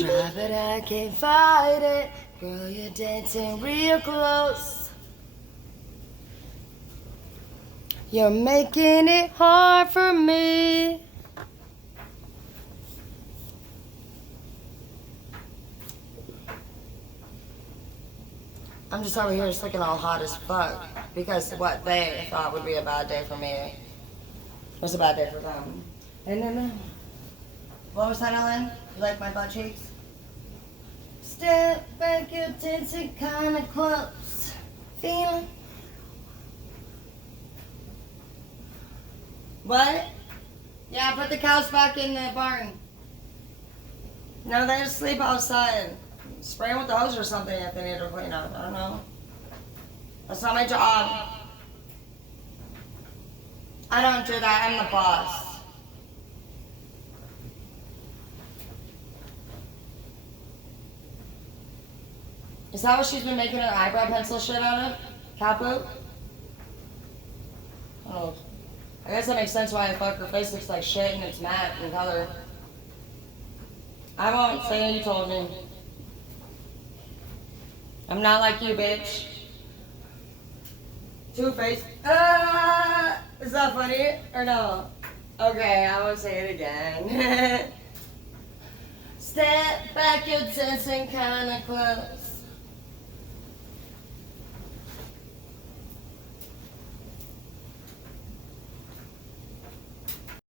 Try, but I can't fight it. Girl, you're dancing real close. You're making it hard for me. I'm just over here just looking all hot as fuck because what they thought would be a bad day for me was a bad day for them. And then, what was that, Ellen? You like my butt cheeks? Step back, you're dancing kinda close. Feeling. What? Yeah, put the cows back in the barn. No, they just sleep outside. Spray them with the hose or something if they need to clean up. I don't know. That's not my job. I don't do that. I'm the boss. Is that what she's been making her eyebrow pencil shit out of? Cow poop? Oh. I guess that makes sense why the fuck her face looks like shit and it's matte in color. I won't say you told me. I'm not like you, bitch. Two-Face. Is that funny or no? Okay, I won't say it again. Step back, you're dancing kinda close.